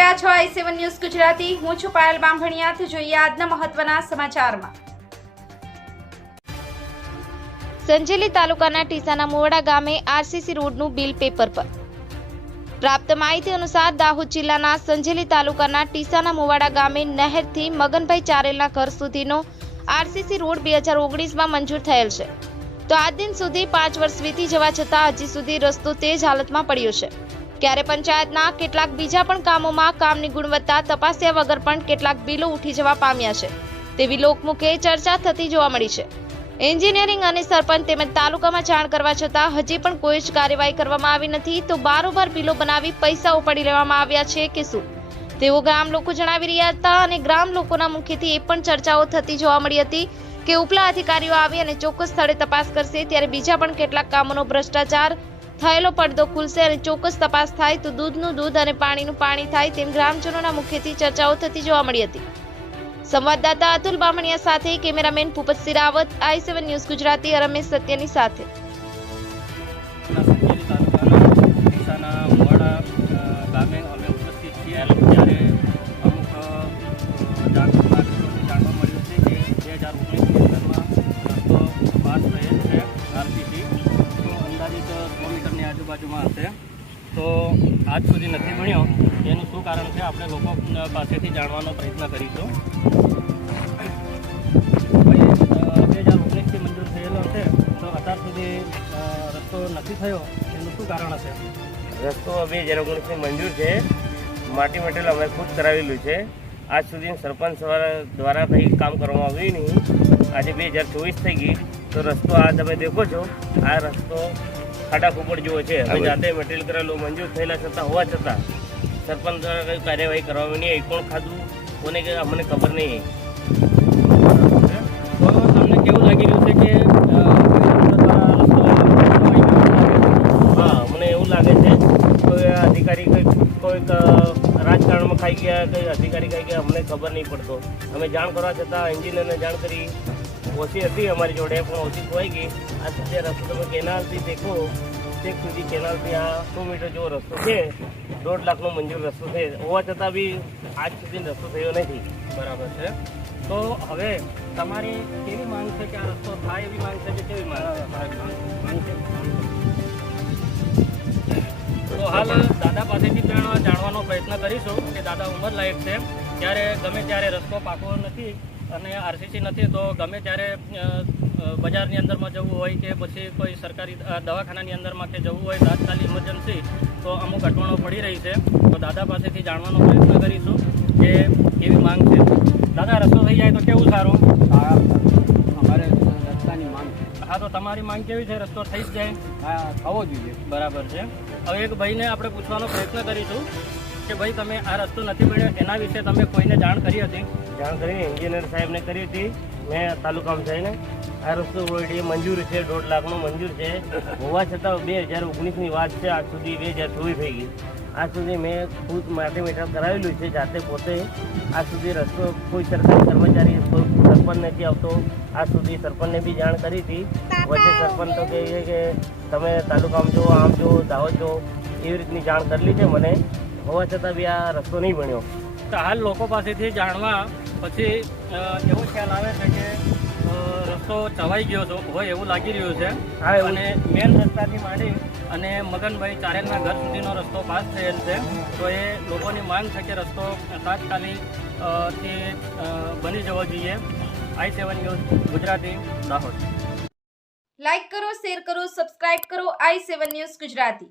રહ્યા છો i7 news Gujarati. હું છું પાયલ બામભણિયા। જોઈએ આજના મહત્વના સમાચારમાં। સંજેલી તાલુકાના ટીસાના મુવાડા ગામે આરસીસી રોડનું બિલ પેપર પર। પ્રાપ્ત માહિતી અનુસાર દાહોદ જિલ્લાના સંજેલી તાલુકાના ટીસાના મુવાડા ગામે નહેરથી મગનભાઈ ચારેલના ઘર સુધીનો આરસીસી રોડ 2019માં મંજૂર થયેલ છે, તો આજ દિન સુધી 5 વર્ષ વીતી જવા છતાં હજી સુધી રસ્તો તે જ હાલતમાં પડ્યો છે। ત્યારે પંચાયતના કેટલાક બીજા પણ કામોમાં કામની ગુણવત્તા તપાસ્યા વગર પણ કેટલાક બિલો ઉઠી જવા પામ્યા છે તેવી લોકમુખે ચર્ચા થતી જોવા મળી છે। એન્જિનિયરિંગ અને સરપંચ તેમજ તાલુકામાં જાણ કરવા છતાં હજી પણ કોઈ જ કાર્યવાહી કરવામાં આવી નથી, તો બારોબાર બિલો બનાવી પૈસા ઉપાડી લેવામાં આવ્યા છે કે શું તેવું ગ્રામ લોકો જણાવી રહ્યા હતા। અને ગ્રામ લોકોના મુખેથી એ પણ ચર્ચાઓ થતી જોવા મળી હતી કે ઉપલા અધિકારીઓ આવી અને ચોક્કસ સ્થળે તપાસ કરશે, ત્યારે બીજા પણ કેટલાક કામોનો ભ્રષ્ટાચાર થયેલો પડદો ખુલશે અને ચોક્કસ તપાસ થાય તો દૂધનું દૂધ અને પાણીનું પાણી થાય તેમ ગ્રામજનોના મુખેથી ચર્ચાઓ થતી જોવા મળી હતી। સંવાદદાતા અતુલ બામણિયા સાથે cameraman Bhupatsinh Rawat, i7 news Gujarati, Ramesh સત્યની સાથે। આજુબાજુમાં હશે તો આજ સુધી નથી બન્યો, એનું શું કારણ છે આપણે લોકો પાસેથી જાણવાનો પ્રયત્ન કરીશું। 2019થી મંજૂર થયેલો છે તો અત્યાર સુધી રસ્તો નથી થયો, એનું શું કારણ હશે? રસ્તો 2019થી મંજૂર છે, માટી મટીરિયલ અમે ખુદ કરાવેલું છે। આજ સુધી સરપંચ દ્વારા કંઈ કામ કરવામાં આવ્યું નહીં। આજે 2024 થઈ ગઈ તો રસ્તો આ તમે દેખો છો, આ રસ્તો ખાડા ખોપડ જેવો છે। અમે જાતે મટીરિયલ કરેલું મંજૂર થયેલા છતાં હોવા છતાં સરપંચ દ્વારા કંઈ કાર્યવાહી કરવામાં નહીં આવી। કોણ ખાધું કોને કે અમને ખબર નહીં। તો તમને કેવું લાગી રહ્યું છે કે હા, મને એવું લાગે છે કોઈ અધિકારી કોઈક રાજકારણમાં ખાઈ ગયા, કંઈ અધિકારી ખાઈ ગયા, અમને ખબર નહીં પડતો। અમે જાણ કરવા છતાં એન્જિનિયરને જાણ કરી, ઓછી હતી અમારી જોડે પણ ઓછી ખોવાઈ ગઈ। આ સુધી રસ્તો તમે કેનાલથી દેખો, છેક સુધી કેનાલથી આ 100 મીટર જેવો રસ્તો છે, 1.5 લાખનો મંજૂર રસ્તો છે, હોવા છતાં બી આજ સુધી રસ્તો થયો નથી। બરાબર છે, તો હવે તમારી કેવી માંગ છે કે આ રસ્તો થાય એવી માંગ છે કે કેવી માંગ છે? તો હાલ દાદા પાસેથી પણ જાણવાનો પ્રયત્ન કરીશું કે દાદા ઉંમર લાયક છે, ત્યારે ગમે ત્યારે રસ્તો પાકો નથી અને આરસીસી નથી તો ગમે ત્યારે બજારની અંદરમાં જવું હોય કે પછી કોઈ સરકારી દવાખાનાની અંદરમાં કે જવું હોય તાત્કાલિક ઇમરજન્સી તો અમુક અટવણો પડી રહી છે, તો દાદા પાસેથી જાણવાનો પ્રયત્ન કરીશું કે કેવી માંગ છે। દાદા, રસ્તો થઈ જાય તો કેવું સારું? અમારે રસ્તાની માંગ છે। હા, તો તમારી માંગ કેવી છે? રસ્તો થઈ જ જાય? હા, થવો જોઈએ। બરાબર છે। હવે એક ભાઈને આપણે પૂછવાનો પ્રયત્ન કરીશું કે ભાઈ તમે આ રસ્તો નથી મળ્યો એના વિશે તમે કોઈને જાણ કરી હતી? જાણ કરીને એન્જિનિયર સાહેબને કરી હતી મેં તાલુકામાં જઈને। આ રસ્તો ઓલરેડી મંજૂર છે, 1.5 લાખનો મંજૂર છે, હોવા છતાં 2019ની વાત છે, આજ સુધી 2024 થઈ ગઈ। આજ સુધી મેં ખુદ માટી મીટર કરાવેલું છે જાતે પોતે। આજ સુધી રસ્તો કોઈ સરકારી કર્મચારી કોઈ સરપંચ નથી આવતો। આજ સુધી સરપંચને બી જાણ કરી હતી, વચ્ચે સરપંચ તો કહે છે કે તમે તાલુકામાં જો, આમ જો, દાહોદ જો, એવી રીતની જાણ કરેલી છે મને, હોવા છતાં બી આ રસ્તો નહીં બન્યો। તો હાલ લોકો પાસેથી જાણવા પછી એવો ખ્યાલ આવે છે કે રસ્તો ચવાઈ ગયો હોય એવું લાગી રહ્યું છે। હા, એવું અને મેન રસ્તાથી માંડી અને મગનભાઈ ચારેલના ઘર સુધીનો રસ્તો પાસ થયેલ છે, તો એ લોકોની માંગ છે કે રસ્તો તાત્કાલિક થી બની જવો જોઈએ। i7 news Gujarati, Dahod. Like કરો, શેર કરો, સબસ્ક્રાઇબ કરો i7 ન્યૂઝ ગુજરાતી।